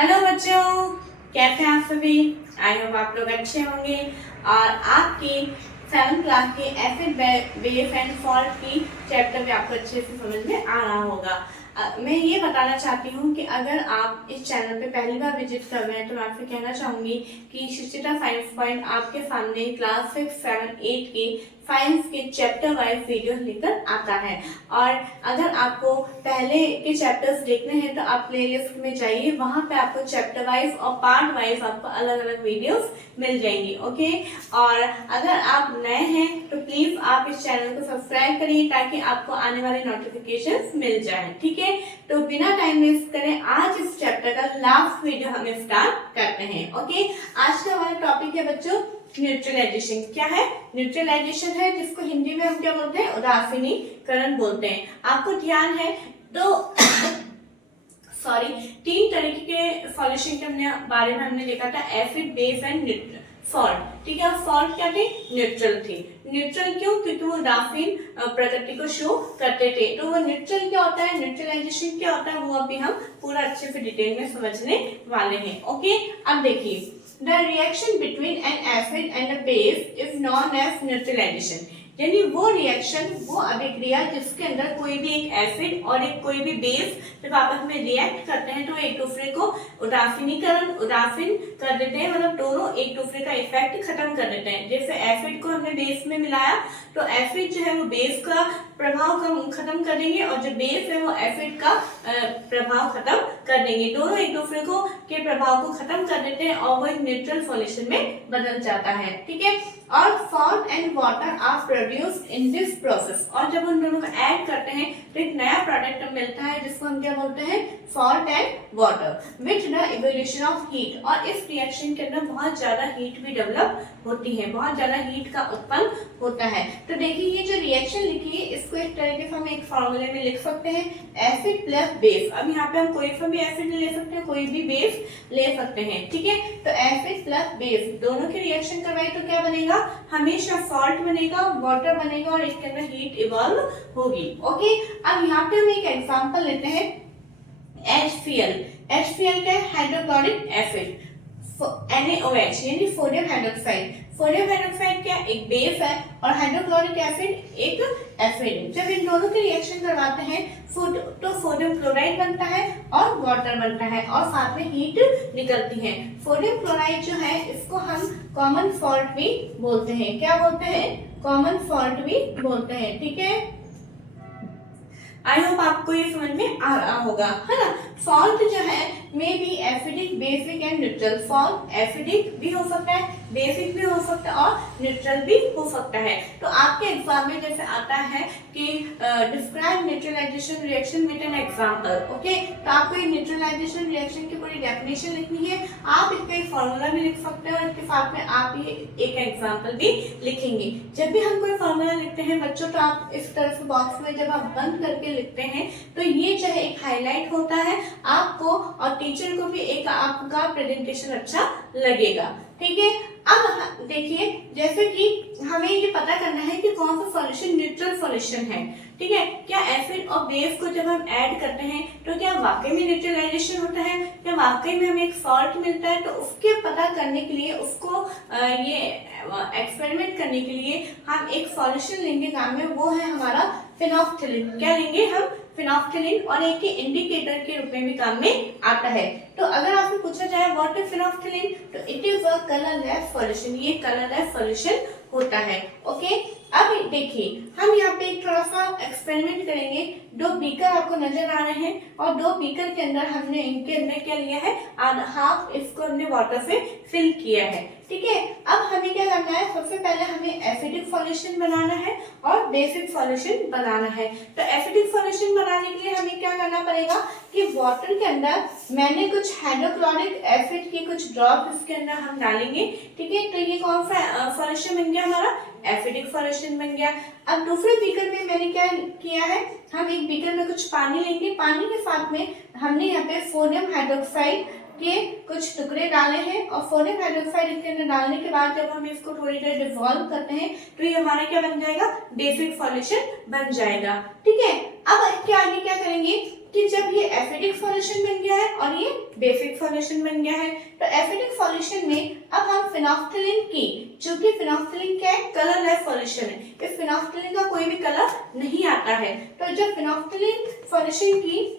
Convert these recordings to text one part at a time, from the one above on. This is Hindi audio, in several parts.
हेलो बच्चों, कैसे हैं आप सभी। आई होप आप लोग अच्छे होंगे और आपकी 7th क्लास के एसिड बेस एंड सॉल्ट की चैप्टर भी आपको अच्छे से समझ में आ रहा होगा। मैं ये बताना चाहती हूँ कि अगर आप इस चैनल पे पहली बार विजिट कर रहे हैं तो मैं आपसे कहना चाहूँगी कि शिक्षिता साइंस पॉइंट आपके सामने क्लास 6, 7, 8 के साइंस के चैप्टर वाइज वीडियो लेकर आता है। और अगर आपको पहले के चैप्टर्स देखने हैं तो आप प्लेलिस्ट में जाइए, वहां पे आपको चैप्टर वाइज और पार्ट वाइज आपको अलग अलग वीडियोस मिल जाएंगी। ओके, और अगर आप नए हैं तो प्लीज आप इस चैनल को सब्सक्राइब करिए ताकि आपको आने वाले नोटिफिकेशंस मिल जाए। ठीक है, तो बिना टाइम वेस्ट करें आज इस चैप्टर का लास्ट वीडियो हम स्टार्ट करते हैं। ओके, आज का हमारा टॉपिक है बच्चों न्यूट्रलाइजेशन। क्या है? न्यूट्रलाइजेशन है, जिसको हिंदी में हम क्या बोलते हैं? उदासीनीकरण बोलते हैं। आपको ध्यान है तो सॉरी, 3 तरीके के सॉल्यूशन के बारे में हमने देखा था, एसिड, बेस एंड सॉल्ट। ठीक है, सॉल्ट क्या थे? न्यूट्रल थे। न्यूट्रल क्यों? क्योंकि वो उदासीन प्रकृति को शो करते थे। तो वो न्यूट्रल क्या होता है, न्यूट्रलाइजेशन क्या होता है, वो अभी हम पूरा अच्छे से डिटेल में समझने वाले हैं। ओके, अब देखिए, the reaction between an acid and a base is known as neutralization. यानी वो रिएक्शन, वो अभिक्रिया जिसके अंदर कोई भी एक एसिड और एक कोई भी बेस जब आपस में रिएक्ट करते हैं तो एक दूसरे को उदासीन कर देते हैं, मतलब दोनों एक दूसरे का इफेक्ट खत्म कर देते हैं। जैसे एसिड को हमने बेस में मिलाया तो एसिड जो है वो बेस का प्रभाव खत्म कर देंगे और जो बेस है वो एसिड का प्रभाव खत्म कर देंगे। दोनों एक दूसरे को के प्रभाव को खत्म कर देते हैं और वो एक न्यूट्रल सॉल्यूशन में बदल जाता है। ठीक है, और salt and water are produced in this process. और जब उन दोनों को ऐड करते हैं तो एक नया प्रोडक्ट मिलता है जिसको हम क्या बोलते हैं? Salt and water which the evolution of heat. और इस रिएक्शन के अंदर बहुत ज्यादा हीट भी डेवलप होती है, बहुत ज्यादा हीट का उत्पन्न होता है। तो देखिए, ये जो रिएक्शन लिखी है इसको एक तरीके से हम एक फॉर्मूले में लिख सकते हैं, एसिड प्लस बेस। अब यहाँ पे हम कोई सा भी एसिड ले सकते हैं, कोई भी बेस ले सकते हैं। ठीक है, तो एसिड प्लस बेस दोनों की रिएक्शन करवाए तो क्या बनेगा? हमेशा सॉल्ट बनेगा, वाटर बनेगा और इसके अंदर हीट इवॉल्व होगी। ओके, अब यहाँ पे हम एक एग्जांपल लेते हैं, HCl। HCl क्या है? Hydrochloric acid. NaOH यानी सोडियम हाइड्रोक्साइड। सोडियम हाइड्रोक्साइड क्या? एक बेस है और हाइड्रोक्लोरिक एसिड एक एसिड। जब इन दोनों की रिएक्शन करवाते हैं तो सोडियम क्लोराइड बनता है और वाटर बनता है और साथ में हीट निकलती है। सोडियम क्लोराइड जो है इसको हम कॉमन सॉल्ट भी बोलते हैं। क्या बोलते हैं? कॉमन सॉल्ट भी बोलते हैं। ठीक है, आई होप आपको ये समझ में आ रहा होगा, है ना। सॉल्ट जो है may be acidic, basic and neutral. Salt acidic भी हो सकता है, बेसिक भी हो सकता है और न्यूट्रल भी हो सकता है। तो आपके एग्जाम में जैसे आता है कि describe neutralization reaction with an example. Okay, तो आपको ये न्यूट्रलाइजेशन रिएक्शन की पूरी डेफिनेशन लिखनी है। आप इसका एक फॉर्मूला भी लिख सकते हैं और इसके साथ में आप ये एक एग्जांपल भी लिखेंगे। जब भी हम कोई फॉर्मूला लिखते हैं बच्चों तो आप इस तरह से बॉक्स में जब आप बंद करके लिखते हैं तो ये जो है एक हाईलाइट होता है आपको और टीचर को भी एक आपका प्रेजेंटेशन अच्छा लगेगा। ठीक है, अब देखिए, जैसे कि हमें ये पता करना है कि कौन सा सॉल्यूशन न्यूट्रल सॉल्यूशन है। ठीक है, क्या एसिड और बेस को जब हम ऐड करते हैं तो क्या वाकई में न्यूट्रलाइजेशन होता है, क्या वाकई में हमें एक सॉल्ट मिलता है? तो उसके पता करने के लिए, उसको ये एक्सपेरिमेंट करने के लिए हम एक सॉल्यूशन लेंगे काम में, वो है हमारा फिनोक्सिलिन। क्या लेंगे हम? फिनोक्सिलिन, और एक इंडिकेटर के रूप में भी काम में आता है। तो अगर आपसे पूछा जाए व्हाट इज फिनोक्सिलिन, तो it is a colourless solution. ये कलरलेस सॉल्यूशन होता है। ओके, अब देखिए, हम यहाँ पे एक थोड़ा सा एक्सपेरिमेंट करेंगे। 2 बीकर आपको नजर आ रहे हैं और 2 बीकर के अंदर हमने इनके अंदर क्या लिया है? हाफ इसको हमने वाटर से फिल किया है। ठीक है, अब हमें क्या करना है? सबसे पहले हमें एसिडिक सॉल्यूशन बनाना है और बेसिक सॉल्यूशन बनाना है। तो एसिडिक सॉल्यूशन बनाने के लिए हमें क्या करना पड़ेगा कि वाटर के अंदर मैंने कुछ हाइड्रोक्लोरिक एसिड की कुछ ड्रॉप इसके अंदर हम डालेंगे। ठीक है, तो ये कौन सा सॉल्यूशन बन गया? हमारा एसिडिक सॉल्यूशन बन गया। अब दूसरे बीकर में मैंने क्या किया है? हम एक बीकर में कुछ पानी लेंगे, पानी के साथ में हमने यहाँ पे सोडियम हाइड्रोक्साइड के कुछ टुकड़े डाले हैं और सोडियम हाइड्रोक्साइड इसके अंदर डालने के बाद जब हम इसको थोड़ी देर डिसॉल्व करते हैं तो ये हमारा क्या बन जाएगा? बेसिक सॉल्यूशन बन जाएगा। ठीक है, अब इसके आगे क्या करेंगे? कि जब ये एसिडिक सॉल्यूशन बन गया है और ये बेसिक सॉल्यूशन बन गया है, तो एसिडिक सॉल्यूशन में अब हम फिनोल्फ्थालीन की, जो कि फिनोल्फ्थालीन क्या है, कलरलेस सॉल्यूशन है, इस फिनोल्फ्थालीन का कोई भी कलर नहीं आता है। तो जब फिनोल्फ्थालीन सॉल्यूशन की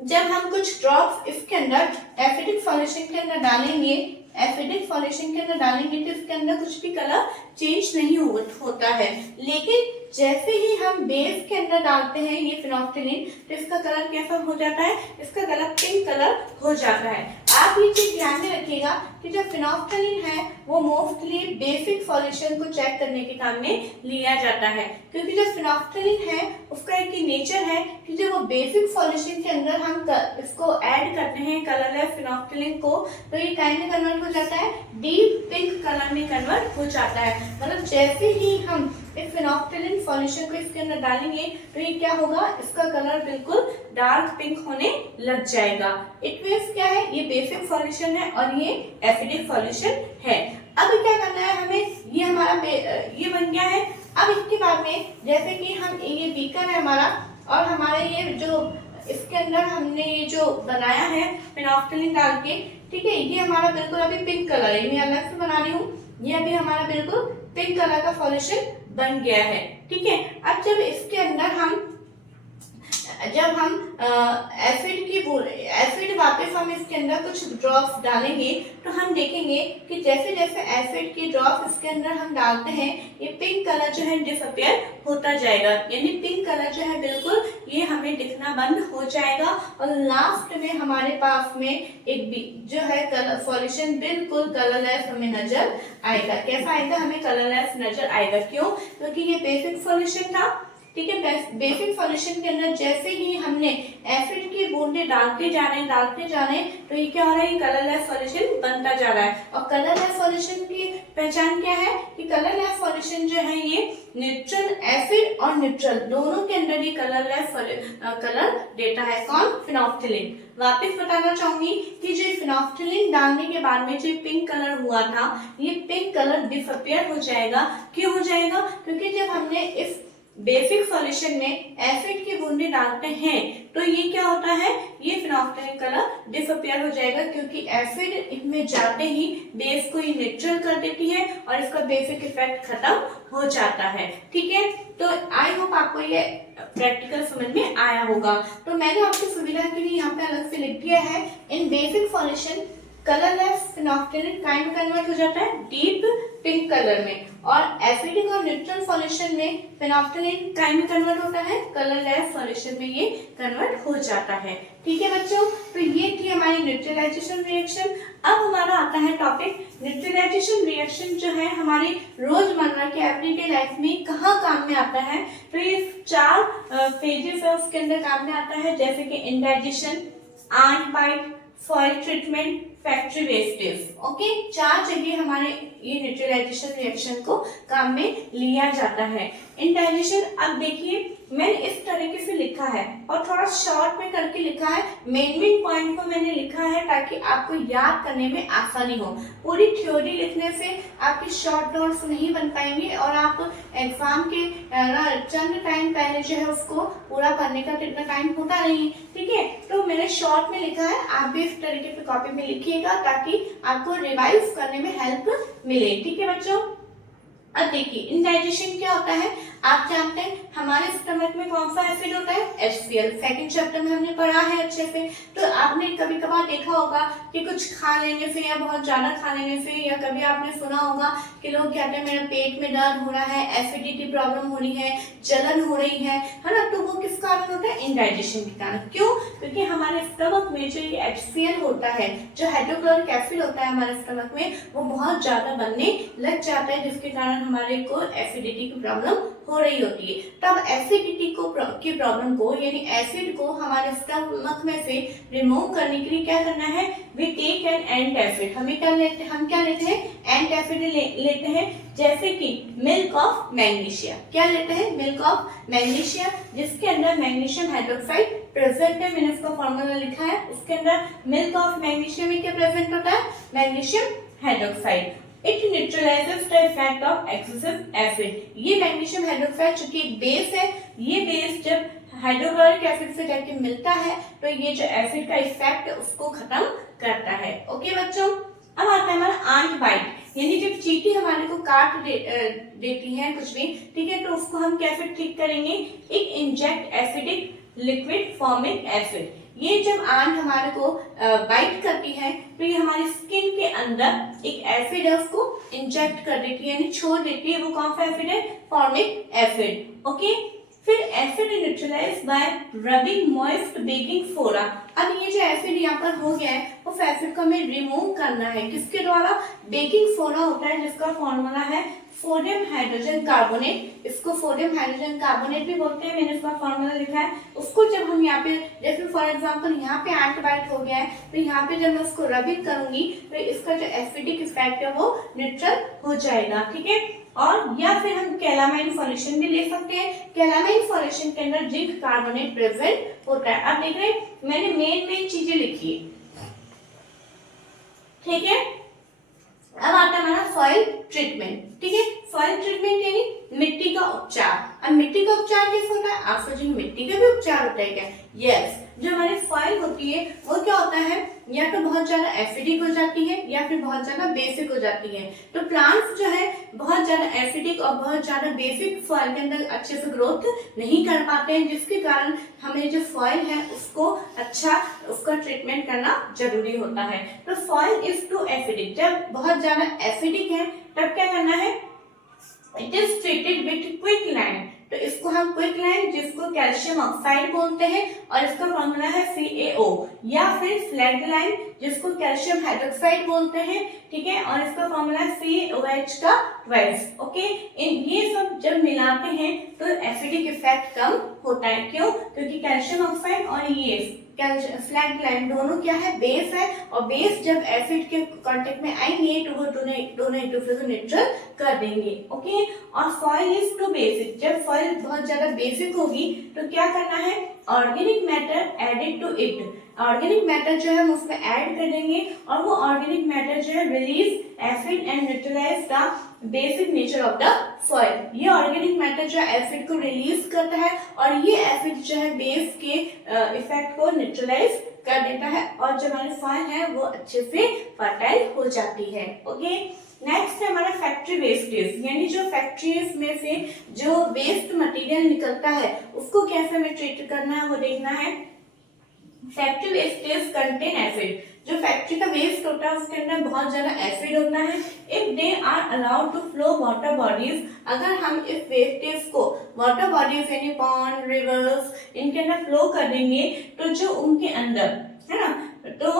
जब हम कुछ ड्रॉप्स इसके अंदर एसिडिक सॉल्यूशन के अंदर डालेंगे, एसिडिक सॉल्यूशन के अंदर डालेंगे तो इसके अंदर कुछ भी कलर चेंज नहीं होता है। लेकिन जैसे ही हम बेस के अंदर डालते हैं ये फिनोल्फ्थालीन, तो इसका कलर कैसा हो जाता है, इसका कलर पिंक कलर हो जाता है। आप ये चीज ध्यान में रखिएगा कि जो फिनोल्फ्थालीन है वो मोस्टली बेसिक सॉल्यूशन को चेक करने के काम में लिया जाता है, क्योंकि जो फिनोल्फ्थालीन है उसका एक नेचर है कि जब वो बेसिक सॉल्यूशन के अंदर हम इसको ऐड करते हैं कलरलेस फिनोल्फ्थालीन को, तो ये काय में कन्वर्ट हो जाता है, डीप पिंक कलर में कन्वर्ट हो जाता है। मतलब जैसे ही हम इस फिनोल्फ्थालीन सॉल्यूशन को इसके अंदर डालेंगे तो ये क्या होगा, इसका कलर बिल्कुल डार्क पिंक होने लग जाएगा। इट मींस क्या है, ये बेसिक सॉल्यूशन है और ये एसिडिक सॉल्यूशन है। अब क्या करना है हमें, ये हमारा ये बन गया है। अब इसके बाद में जैसे कि हम ये बीकर है हमारा, और हमारा ये जो इसके अंदर हमने ये जो बनाया है फिनोल्फ्थालीन डाल के, ठीक है, ये हमारा बिल्कुल अभी पिंक कलर है, मैं अलग से बना रही हूँ, ये अभी हमारा बिल्कुल पिंक कलर का सॉल्यूशन बन गया है। ठीक है, अब जब इसके अंदर हम एसिड वापस हम इसके अंदर कुछ ड्रॉप्स डालेंगे, तो हम देखेंगे कि जैसे जैसे एसिड की ड्रॉप्स इसके अंदर हम डालते हैं, ये पिंक कलर जो है डिसअपियर होता जाएगा, यानी पिंक कलर जो है बिल्कुल ये हमें दिखना बंद हो जाएगा, और लास्ट में हमारे पास में एक जो है कलर सॉल्यूशन बिल्कुल कलरलेस हमें नजर आएगा। कैसा आएगा, हमें कलरलेस नजर आएगा। क्यों, क्योंकि ये बेसिक सॉल्यूशन था। ठीक है, बेसिक सॉल्यूशन के अंदर जैसे ही हमने एसिड की बूंदे डालते जा रहे हैं तो ये क्या हो रहा है, कलरलेस सॉल्यूशन बनता जा रहा है। और कलरलेस सॉल्यूशन की पहचान क्या है कि कलरलेस सॉल्यूशन जो है ये न्यूट्रल, एसिड और न्यूट्रल दोनों के अंदर ये कलरलेस कलर देता है। कौन, फिनोल्फ्थालीन। वापस बताना चाहूंगी कि जो फिनोल्फ्थालीन डालने के बाद में जो पिंक कलर हुआ था, ये पिंक कलर डिसअपियर हो जाएगा। क्यों हो जाएगा, क्योंकि जब हमने इस बेसिक सॉल्यूशन में एसिड की बूंदे डालते हैं तो ये क्या होता है, ये फिनोल्फ्थालीन कलर डिसअपियर हो जाएगा, क्योंकि एसिड इसमें जाते ही बेस को ये न्यूट्रल कर देती है और इसका बेसिक इफेक्ट खत्म हो जाता है। ठीक है, तो आई होप आपको ये प्रैक्टिकल समझ में आया होगा। तो मैंने आपकी सुविधा के लिए यहाँ पे अलग से लिख दिया है, इन बेसिक सॉल्यूशन कलरलेस फिनोल्फ्थालीन काय में कन्वर्ट हो जाता है, डीप पिंक कलर में, और एसिडिक और न्यूट्रल सॉल्यूशन में फिनोल्फ्थालीन काय में कन्वर्ट होता है, कलरलेस सॉल्यूशन में ये कन्वर्ट हो जाता है। ठीक है बच्चों, तो ये थी हमारी न्यूट्रलाइजेशन रिएक्शन। अब हमारा आता है टॉपिक न्यूट्रलाइजेशन रिएक्शन जो है हमारी रोजमर्रा के एवरीडे लाइफ में कहाँ काम में आता है। तो ये 4 फेजेस है उसके अंदर काम में आता है, जैसे कि इंडाइजेशन, आर्नबाइट, soil treatment, factory wastage. Okay, 4 जगह हमारे ये न्यूट्रलाइजेशन रिएक्शन को काम में लिया जाता है। इंडाइजेशन, अब देखिए मैंने इस तरीके से लिखा है और थोड़ा शॉर्ट में करके लिखा है, मेन पॉइंट को मैंने लिखा है ताकि आपको याद करने में आसानी हो। पूरी थ्योरी लिखने से आपकी शॉर्ट नोट्स नहीं बन पाएंगे और आप एग्जाम के चंद टाइम पहले जो है उसको पूरा करने का इतना टाइम होता नहीं है। ठीक है, तो मैंने शॉर्ट में लिखा है, आप भी इस तरीके से कॉपी में लिखिएगा ताकि आपको रिवाइज करने में हेल्प मिले। ठीक है बच्चों, अब देखिए इंडाइजेशन क्या होता है। आप जानते हैं हमारे स्टमक में कौन सा एसिड होता है, HCl। सेकंड चैप्टर में हमने पढ़ा है अच्छे से। तो आपने कभी कभार देखा होगा कि कुछ खा लेने से या बहुत ज्यादा खा लेने से, या कभी आपने सुना होगा कि लोग कहते हैं मेरे पेट में दर्द हो रहा है, एसिडिटी प्रॉब्लम हो रही है, जलन हो रही है ना। तो वो किस कारण होता है, इंडाइजेशन के कारण। क्यों, क्योंकि हमारे स्टमक में जो ये HCl होता है, जो हाइड्रोक्लोरिक एसिड होता है हमारे स्टमक में, वो बहुत ज्यादा बनने लग जाता है, जिसके कारण हमारे को एसिडिटी की प्रॉब्लम हो रही होती है। तब एसिडिटी की प्रॉब्लम को, यानी एसिड को हमारे स्टमक में से रिमूव करने के लिए क्या करना है, वी टेक एन एंटासिड। हम क्या लेते हैं, एंटासिड लेते हैं, जैसे कि मिल्क ऑफ मैग्नीशिया। क्या लेते हैं, मिल्क ऑफ मैग्नीशिया, जिसके अंदर मैग्नीशियम हाइड्रोक्साइड प्रेजेंट है। मैंने उसका फॉर्मूला लिखा है, उसके अंदर मिल्क ऑफ मैग्नीशिया में क्या प्रेजेंट होता है, magnesium hydroxide. It neutralizes the effect of excessive acid। ये मैग्नीशियम हाइड्रोक्साइड चूंकि एक बेस है, ये बेस जब हाइड्रोक्लोरिक एसिड से जाके मिलता है तो ये जो एसिड का इफेक्ट है उसको खत्म करता है। ओके बच्चों, अब आता है हमारा आंट बाइट, यानी जब चींटी हमारे को काट देती है कुछ भी, ठीक है, तो उसको हम कैसे ठीक करेंगे, एक inject acidic liquid forming acid. ये जब आंट हमारे को बाइट करती है तो ये हमारी स्किन के अंदर एक एसिड है उसको इंजेक्ट कर देती है, यानी छोड़ देती है। वो कौन सा एसिड है, फॉर्मिक एसिड। ओके, फिर acid neutralize by rubbing moist baking soda. अब ये जो एसिड यहाँ पर हो गया है उस एसिड को हमें रिमूव करना है, किसके द्वारा, बेकिंग सोडा होता है जिसका फॉर्मूला है सोडियम हाइड्रोजन कार्बोनेट। इसको सोडियम हाइड्रोजन कार्बोनेट भी बोलते हैं, मैंने इसका फॉर्मूला लिखा है। उसको जब हम यहाँ पे, जैसे फॉर एग्जांपल यहाँ पे आंट बाइट हो गया है तो यहाँ पे जब मैं उसको रबिंग करूंगी तो इसका जो एसिडिक इफेक्ट है वो न्यूट्रल हो जाएगा, ठीक है। और या फिर हम कैलामाइन सॉल्यूशन भी ले सकते हैं। कैलामाइन सॉल्यूशन के अंदर जिंक कार्बोनेट प्रेजेंट होता है। अब देख रहे हैं मैंने मेन चीजें लिखी है, ठीक है। अब आता है हमारा सॉइल ट्रीटमेंट, ठीक है। सॉइल ट्रीटमेंट यानी मिट्टी का उपचार। अब मिट्टी का उपचार कैसे होता है, आप सोचेंगे मिट्टी का भी उपचार होता है क्या, यस। जो हमारी सॉइल होती है वो क्या होता है, या तो बहुत ज्यादा एसिडिक हो जाती है या फिर बहुत ज्यादा बेसिक हो जाती है। तो प्लांट्स जो है बहुत ज्यादा एसिडिक और बहुत ज्यादा बेसिक सॉइल के अंदर अच्छे से ग्रोथ नहीं कर पाते हैं, जिसके कारण हमें जो सॉइल है उसको अच्छा उसका ट्रीटमेंट करना जरूरी होता है। तो सॉइल इज टू एसिडिक, जब बहुत ज्यादा एसिडिक है तब क्या करना है, इट इज ट्रीटेड विथ क्विकलैंड। तो इसको हम क्विकलैंड, जिसको कैल्शियम ऑक्साइड बोलते हैं, और इसका फॉर्मूला है CaO, या फिर फ्लैगलाइन जिसको कैल्शियम हाइड्रोक्साइड बोलते हैं, ठीक है, और इसका फॉर्मूला है CaOH का 12। ओके, ये सब जब मिलाते हैं तो एसिडिक इफेक्ट कम होता है। क्यों, क्योंकि कैल्शियम ऑक्साइड और ये फ्लैगलाइन दोनों क्या है, बेस है, और बेस जब एसिड के कांटेक्ट में आएंगे तो वो दोनों एक दूसरे को न्यूट्रल कर देंगे। ओके, और सॉइल इज टू बेसिक, जब सॉइल बहुत ज्यादा बेसिक होगी तो क्या करना है, organic matter added to it. Organic matter जो है हम उसमें ऐड कर देंगे और वो ऑर्गेनिक मैटर जो है release acid and neutralize the basic nature of the soil. ये ऑर्गेनिक मैटर जो है एसिड को रिलीज करता है और ये एसिड जो है बेस के इफेक्ट को न्यूट्रलाइज कर देता है, और जो हमारी सॉइल है वो अच्छे से फर्टाइल हो जाती है। ओके, नेक्स्ट है हमारा फैक्ट्री वेस्टेज, यानी जो फैक्ट्रीज में से जो वेस्ट मटेरियल निकलता है उसको कैसे हमें ट्रीट करना है वो देखना है। फैक्ट्री वेस्टेज कंटेन एसिड, जो फैक्ट्री का वेस्ट होता है उसके अंदर बहुत ज्यादा एसिड होता है। If they are allowed to flow water bodies, अगर हम इस वेस्टेज को वाटर बॉडीज यानी पॉन्ड, रिवर्स, इनके अंदर फ्लो कर देंगे तो जो उनके अंदर है ना, तो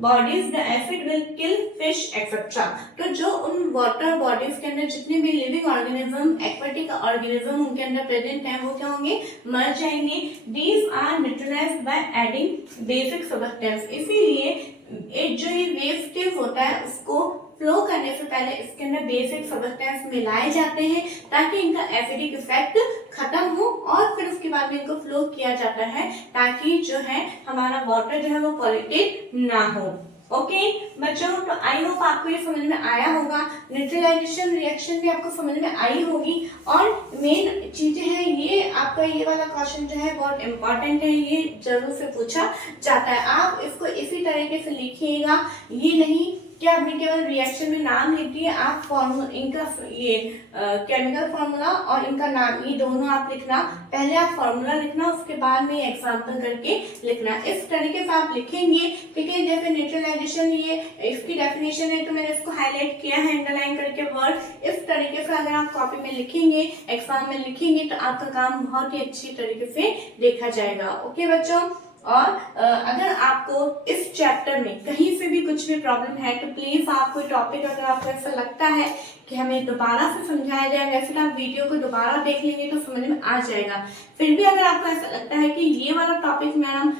bodies the acid will kill fish etcetera. तो जो उन वाटर बॉडीज के अंदर जितने भी लिविंग ऑर्गेनिज्म, एक्वाटिक ऑर्गेनिज्म उनके अंदर प्रेजेंट है वो क्या होंगे, मर जाएंगे। These are neutralized by adding basic substance. इसीलिए जो ये वेस्टेज होता है उसको फ्लो करने से पहले इसके अंदर बेसिक सब्सटेंस मिलाए जाते हैं ताकि इनका एसिडिक इफेक्ट खत्म हो, और फिर उसके बाद में इनको फ्लो किया जाता है ताकि जो है हमारा वाटर जो है वो पॉल्यूटेड ना हो। ओके बच्चों, तो आई होप आपको ये समझ में आया होगा। न्यूट्रलाइजेशन रिएक्शन भी आपको समझ में आई होगी, और मेन चीजें हैं ये आपका ये वाला क्वेश्चन जो है बहुत इंपॉर्टेंट है, ये जरूर से पूछा जाता है। आप इसको इसी तरीके से लिखिएगा, ये नहीं कि आपने केवल रिएक्शन में नाम लिख दिए, आप फॉर्मूला इनका ये केमिकल फॉर्मूला और इनका नाम ये दोनों आप लिखना। पहले आप फॉर्मूला लिखना, उसके बाद में एग्जाम्पल करके लिखना। इस तरीके से आप लिखेंगे, ठीक है। जैसे न्यूट्रलाइजेशन ये इसकी डेफिनेशन है तो मैंने इसको हाईलाइट किया है अंडरलाइन करके वर्ड। इस तरीके से अगर आप कॉपी में लिखेंगे, एग्जाम में लिखेंगे तो आपका काम बहुत ही अच्छी तरीके से देखा जाएगा। ओके बच्चों, और अगर आपको इस चैप्टर में कहीं से भी कुछ भी प्रॉब्लम है तो प्लीज आप कोई टॉपिक अगर आपको ऐसा लगता है कि हमें दोबारा से समझाया जाए, वैसे आप वीडियो को दोबारा देख लेंगे तो समझ में आ जाएगा। फिर भी अगर आपको ऐसा लगता है कि ये वाला टॉपिक मैडम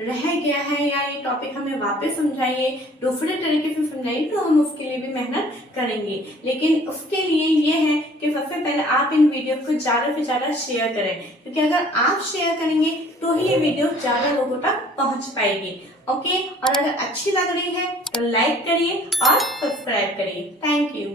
रह गया है या ये टॉपिक हमें वापस समझाइए, दूसरे तरीके से समझाइए, तो हम उसके लिए भी मेहनत करेंगे। लेकिन उसके लिए ये है कि सबसे पहले आप इन वीडियो को ज्यादा से ज्यादा शेयर करें, क्योंकि अगर आप शेयर करेंगे तो ही ये वीडियो ज्यादा लोगों तक पहुंच पाएगी। ओके, और अगर अच्छी लग रही है तो लाइक करिए और सब्सक्राइब करिए। Thank you.